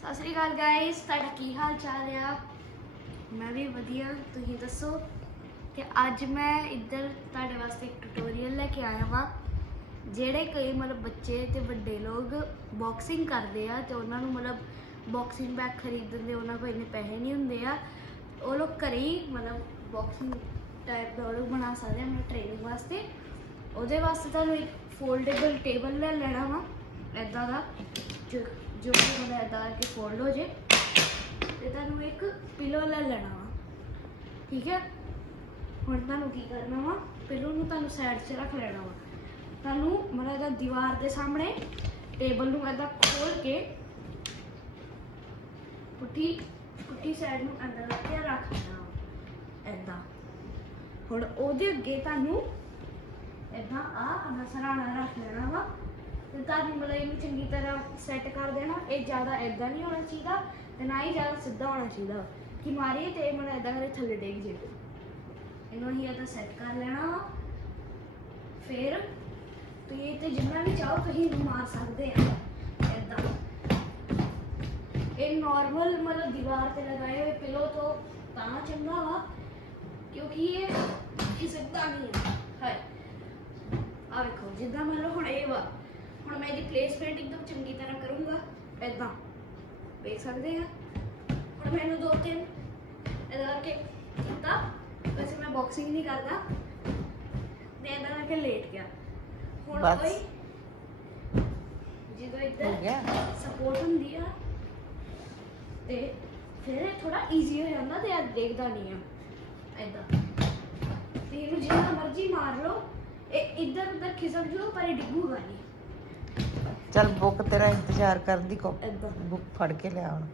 ਸਤਿ ਸ੍ਰੀ ਅਕਾਲ guys ਤੁਹਾਡਾ ਕੀ ਹਾਲ ਚਾਲ ਆ? ਮੈਂ ਵੀ ਵਧੀਆ, ਤੁਸੀਂ ਦੱਸੋ? ਤੇ ਅੱਜ ਮੈਂ ਇੱਧਰ ਤੁਹਾਡੇ ਵਾਸਤੇ ਇੱਕ ਟਿਊਟੋਰੀਅਲ ਲੈ ਕੇ ਆਇਆ ਵਾਂ, ਜਿਹੜੇ ਕਈ ਮਤਲਬ ਬੱਚੇ ਤੇ ਵੱਡੇ ਲੋਕ ਬਾਕਸਿੰਗ ਕਰਦੇ ਆ ਤੇ ਉਹਨਾਂ ਨੂੰ ਮਤਲਬ ਬਾਕਸਿੰਗ ਬੈਗ ਖਰੀਦਣ ਦੇ ਉਹਨਾਂ ਕੋਲ ਇੰਨੇ ਪੈਸੇ ਨਹੀਂ ਹੁੰਦੇ ਆ, ਉਹ ਲੋਕ ਘਰੇ ਹੀ ਮਤਲਬ ਬਾਕਸਿੰਗ ਟਾਈਪ ਦਾ ਉਹ ਬਣਾ ਸਕਦੇ ਆ ਆਪਣੇ ਟ੍ਰੇਨਿੰਗ ਵਾਸਤੇ। ਉਹਦੇ ਵਾਸਤੇ ਤੁਹਾਨੂੰ ਇੱਕ ਫੋਲਡੇਬਲ ਟੇਬਲ ਲੈ ਲੈਣਾ ਵਾ। ਐਦਾਂ ਦਾ, ਜੋ ਜੋ ਕਿ ਮਤਲਬ ਐਦਾਂ ਕਿ ਫੋਲਡ ਹੋ ਜੇ। ਤੇ ਤੁਹਾਨੂੰ ਇੱਕ ਪਿਲੋ ਲੈ ਲੈਣਾ ਵਾ। ਠੀਕ ਹੈ? ਹੁਣ ਤੁਹਾਨੂੰ ਕੀ ਕਰਨਾ ਵਾ? ਪਿਲੋ ਨੂੰ ਤੁਹਾਨੂੰ ਸਾਈਡ 'ਚ ਰੱਖ ਲੈਣਾ ਵਾ। ਤੁਹਾਨੂੰ ਮਤਲਬ ਇਹਦਾ ਦੀਵਾਰ ਦੇ ਸਾਹਮਣੇ ਟੇਬਲ ਨੂੰ ਐਦਾਂ ਖੋਲ ਕੇ ਪੁੱਠੀ ਪੁੱਠੀ ਸਾਈਡ ਨੂੰ ਅੰਦਰ ਰੱਖ ਕੇ ਰੱਖ ਲੈਣਾ ਵਾ। ਐਦਾਂ ਹੁਣ ਉਹਦੇ ਅੱਗੇ ਤੁਹਾਨੂੰ ਇਦਾਂ ਆ ਆਪਣਾ ਸਰਾਣਾ ਰੱਖ ਲੈਣਾ ਵਾ। ਤੇ ਤੁਹਾਨੂੰ ਮਤਲਬ ਚੰਗੀ ਤਰ੍ਹਾਂ ਸੈੱਟ ਕਰ ਦੇਣਾ। ਇਹ ਜ਼ਿਆਦਾ ਇਦਾਂ ਨਹੀਂ ਹੋਣਾ ਚਾਹੀਦਾ ਤੇ ਨਾ ਹੀ ਜ਼ਿਆਦਾ ਸਿੱਧਾ ਹੋਣਾ ਚਾਹੀਦਾ। ਕਿ ਮਾਰੀਏ ਤੇ ਇਹ ਮਤਲਬ ਕਰੇ ਥੱਲੇ ਡੇਗ ਜੇ। ਇਹਨੂੰ ਹੀ ਇਦਾਂ ਸੈੱਟ ਕਰ ਲੈਣਾ। ਫਿਰ ਤੁਸੀਂ ਤੇ ਜਿੰਨਾ ਵੀ ਚਾਹੋ ਤੁਸੀਂ ਇਹਨੂੰ ਮਾਰ ਸਕਦੇ ਆ। ਇਦਾਂ ਇਹ ਨਾਰਮਲ ਮਤਲਬ ਦੀਵਾਰ ਤੇ ਲਗਾਏ ਹੋਏ ਪਿਲੋ ਤੋਂ ਤਾਂ ਚੰਗਾ ਵਾ, ਕਿਉਂਕਿ ਇਹ ਖਿਸਕਦਾ ਨਹੀਂ ਹੈ। ਹੈ ਆ ਵੇਖੋ, ਜਿੱਦਾਂ ਮੰਨ ਹੁਣ ਇਹ ਵਾ। ਹੁਣ ਮੈਂ ਇਹਦੀ ਪਲੇਸਮੈਂਟ ਇੱਕਦਮ ਚੰਗੀ ਤਰ੍ਹਾਂ ਕਰੂੰਗਾ। ਐਦਾਂ ਵੇਖ ਸਕਦੇ ਆ? ਹੁਣ ਮੈਨੂੰ ਦੋ ਤਿੰਨ ਇਹਦਾ ਕਰਕੇ ਕੀਤਾ। ਵੈਸੇ ਮੈਂ ਬਾਕਸਿੰਗ ਨਹੀਂ ਕਰਦਾ। ਮੈਂ ਇਹਦਾ ਕਰਕੇ ਲੇਟ ਗਿਆ। ਹੁਣ ਬਸ। ਕੋਈ ਜਦੋਂ ਹੋ ਇੱਧਰ ਗਿਆ। ਸਪੋਰਟ ਹੁੰਦੀ ਆ ਤੇ ਫਿਰ ਥੋੜਾ ਈਜ਼ੀ ਹੋ ਜਾਂਦਾ ਤੇ ਆ ਦੇਖਦਾ ਨਹੀਂ ਆ। ਐਦਾਂ ਤੇ ਇਹਨੂੰ ਜਿੰਨਾ ਮਰਜ਼ੀ ਮਾਰ ਲਓ। ਇਹ ਇੱਧਰ ਉੱਧਰ ਖਿਸਕ ਜਾਓ ਪਰ ਇਹ ਡਿੱਗੂਗਾ ਨਹੀਂ। ਚੱਲ ਬੁੱਕ ਤੇਰਾ ਇੰਤਜ਼ਾਰ ਕਰਦੀ ਕੋ ਐਦਾਂ ਬੁੱਕ ਫੜ ਕੇ ਲਿਆ ਹੁਣ।